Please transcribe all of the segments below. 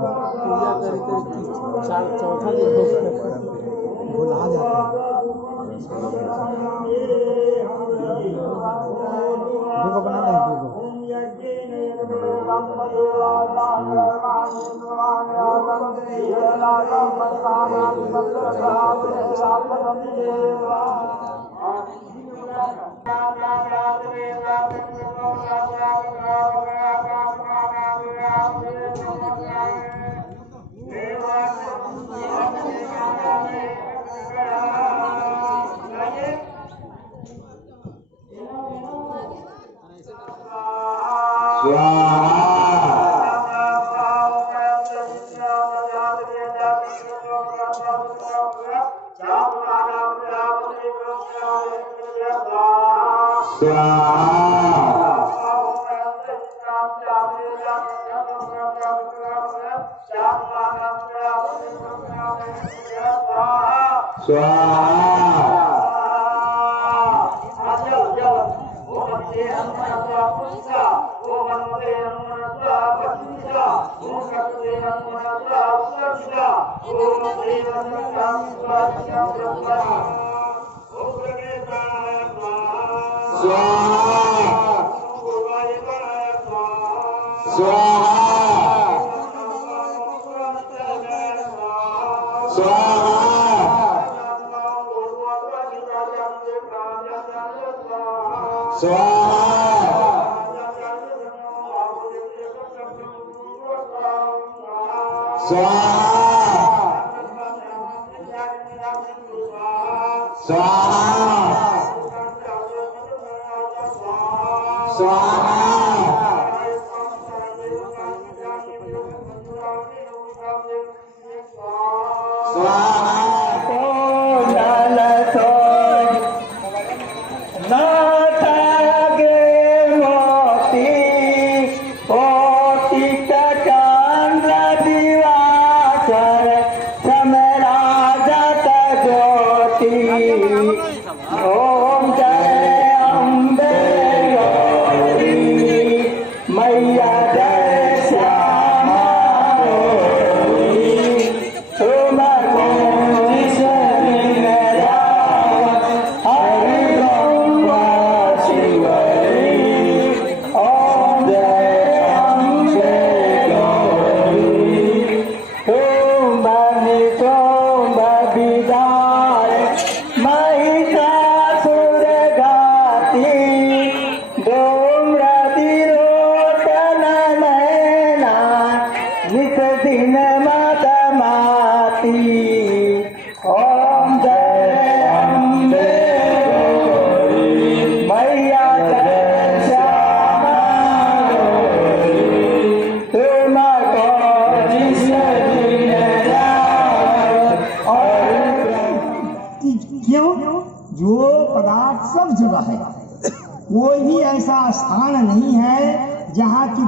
पूजा करके चौथा दिन भुला जाता है। दूगो बना दें, दूगो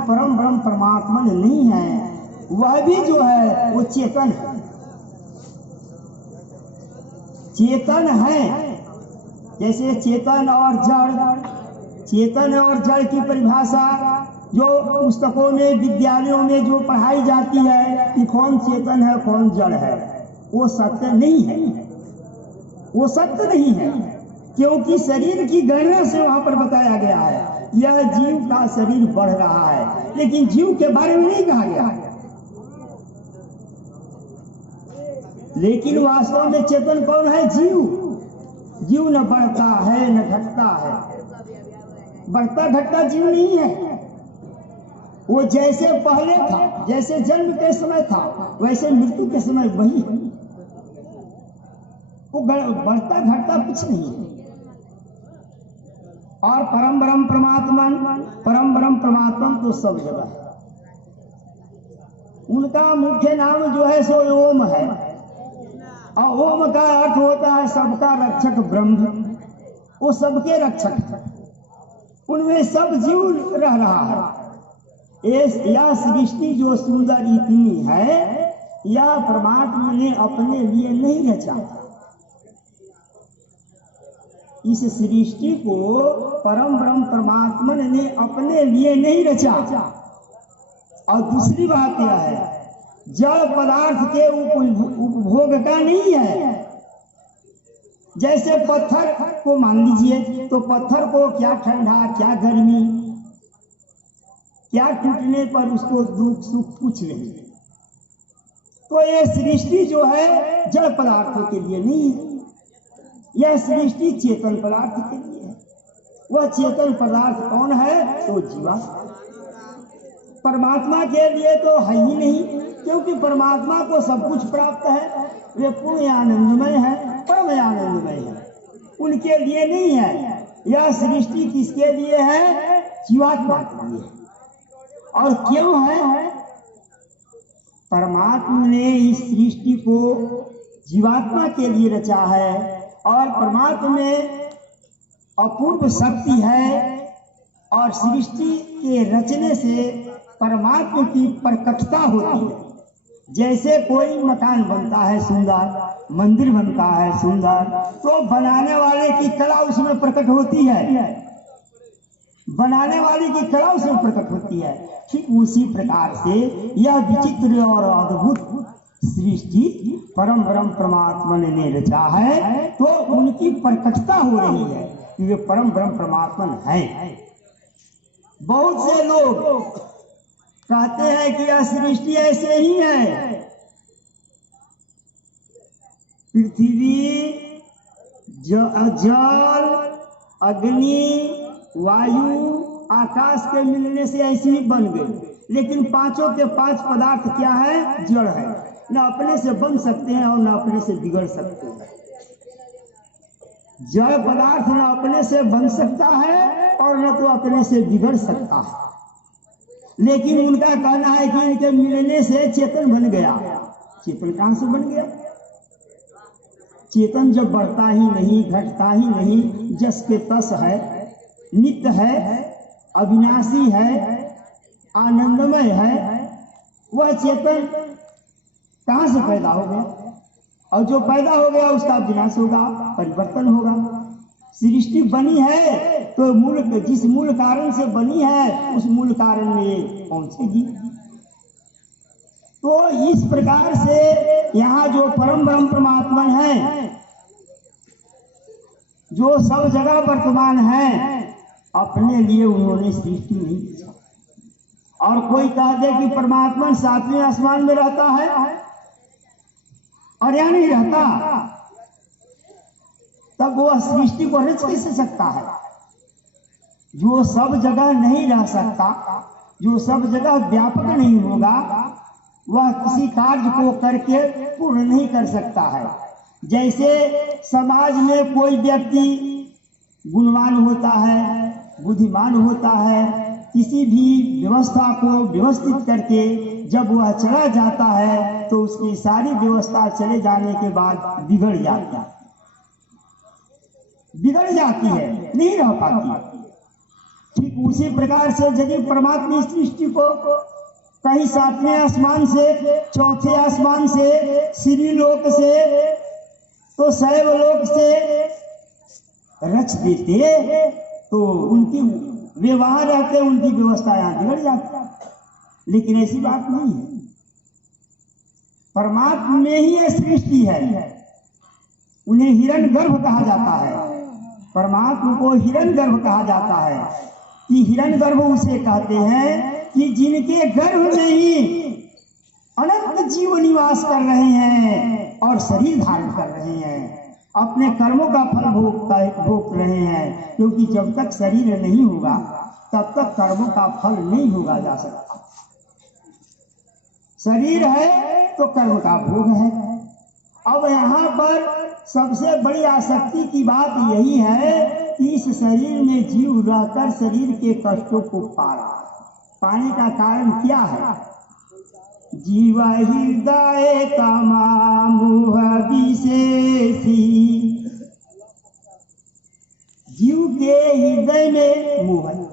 परम ब्रह्म परमात्मा नहीं है। वह भी जो है वो चेतन है, चेतन है। जैसे चेतन और जड़, चेतन और जड़ की परिभाषा जो पुस्तकों में विद्यालयों में जो पढ़ाई जाती है कि कौन चेतन है कौन जड़ है, वो सत्य नहीं है, वो सत्य नहीं है। क्योंकि शरीर की गणना से वहां पर बताया गया है यह जीव का शरीर बढ़ रहा है, लेकिन जीव के बारे में नहीं कहा गया। लेकिन वास्तव में चेतन कौन है? जीव। जीव न बढ़ता है न घटता है, बढ़ता घटता जीव नहीं है। वो जैसे पहले था, जैसे जन्म के समय था, वैसे मृत्यु के समय वही है। वो बढ़ता घटता कुछ नहीं है। और परम ब्रह्म परमात्मा तो सब जगह है। उनका मुख्य नाम जो है सो ओम है, और ओम का अर्थ होता है सबका रक्षक ब्रह्म। वो सबके रक्षक है, उनमें सब जीव रह रहा है। यह सृष्टि जो सुंदर इतनी है, यह परमात्मा ने अपने लिए नहीं रचा। इस सृष्टि को परम ब्रह्म परमात्मा ने अपने लिए नहीं रचा। और दूसरी बात यह है, जड़ पदार्थ के उपभोग का नहीं है। जैसे पत्थर को मान लीजिए, तो पत्थर को क्या ठंडा, क्या गर्मी, क्या टूटने पर उसको दुख सुख कुछ नहीं। तो ये सृष्टि जो है जड़ पदार्थों के लिए नहीं है, यह सृष्टि चेतन पदार्थ के लिए है। वह चेतन पदार्थ कौन है? तो जीवात्मा। परमात्मा के लिए तो है ही नहीं, क्योंकि परमात्मा को सब कुछ प्राप्त है, वे पूर्ण आनंदमय है, परम आनंदमय है, उनके लिए नहीं है। यह सृष्टि किसके लिए है? जीवात्मा के लिए। और क्यों है? परमात्मा ने इस सृष्टि को जीवात्मा के लिए रचा है, और परमात्मा में अपूर्व शक्ति है, और सृष्टि के रचने से परमात्मा की प्रकटता होती है। जैसे कोई मकान बनता है सुंदर, मंदिर बनता है सुंदर, तो बनाने वाले की कला उसमें प्रकट होती है, बनाने वाले की कला उसमें प्रकट होती है। ठीक उसी प्रकार से यह विचित्र और अद्भुत सृष्टि परम ब्रह्म परमात्मा ने रचा है, तो उनकी प्रकटता हो रही है कि वे परम ब्रह्म परमात्मा है। बहुत से लोग कहते हैं कि यह सृष्टि ऐसे ही है, पृथ्वी, जल, अग्नि, वायु, आकाश के मिलने से ऐसी ही बन गई। लेकिन पांचों के पांच पदार्थ क्या है? जड़ है, न अपने से बन सकते हैं और न अपने से बिगड़ सकते हैं। जड़ पदार्थ न अपने से बन सकता है और न तो अपने से बिगड़ सकता है। लेकिन उनका कहना है कि इनके मिलने से चेतन बन गया। चेतन कहां से बन गया? चेतन जब बढ़ता ही नहीं, घटता ही नहीं, जस के तस है, नित्य है, अविनाशी है, आनंदमय है, वह चेतन कहां से पैदा हो गया? और जो पैदा हो गया उसका विनाश होगा, परिवर्तन होगा। सृष्टि बनी है तो जिस मूल कारण से बनी है उस मूल कारण में पहुंचेगी। तो इस प्रकार से यहाँ जो परम ब्रह्म परमात्मा है, जो सब जगह वर्तमान है, अपने लिए उन्होंने सृष्टि नहीं की। और कोई कह दे कि परमात्मा सातवें आसमान में रहता है और यहाँ नहीं रहता, तब वह सृष्टि को रच कैसे सकता है? जो सब जगह नहीं रह सकता, जो सब जगह व्यापक नहीं होगा, वह किसी कार्य को करके पूर्ण नहीं कर सकता है। जैसे समाज में कोई व्यक्ति गुणवान होता है, बुद्धिमान होता है, किसी भी व्यवस्था को व्यवस्थित करके जब वह चला जाता है तो उसकी सारी व्यवस्था चले जाने के बाद बिगड़ जाती है, नहीं रह पाती। ठीक उसी प्रकार से यदि परमात्मा सृष्टि को कहीं सातवें आसमान से, चौथे आसमान से, श्री लोक से, तो शैव लोक से रच देते तो उनकी व्यवहार रहते, उनकी व्यवस्था यहाँ बिगड़ जाती। लेकिन ऐसी बात नहीं है, परमात्मा में ही यह सृष्टि है। उन्हें हिरण्यगर्भ कहा जाता है, परमात्मा को हिरण्यगर्भ कहा जाता है। कि हिरण्यगर्भ उसे कहते हैं कि जिनके गर्भ में ही अनंत जीव निवास कर रहे हैं और शरीर धारण कर रहे हैं, अपने कर्मों का फल भोग रहे हैं। क्योंकि जब तक शरीर नहीं होगा तब तक कर्मों का फल नहीं भोगा जा सकता। शरीर है तो कर्म का भोग है। अब यहाँ पर सबसे बड़ी आसक्ति की बात यही है कि इस शरीर में जीव रहकर शरीर के कष्टों को पाने का कारण क्या है? जीव हृदय तमाम विशेषी, जीव के हृदय में मोह है।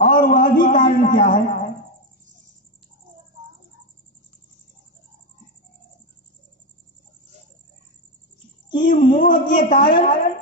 और वह भी कारण क्या है? कि मोह के कारण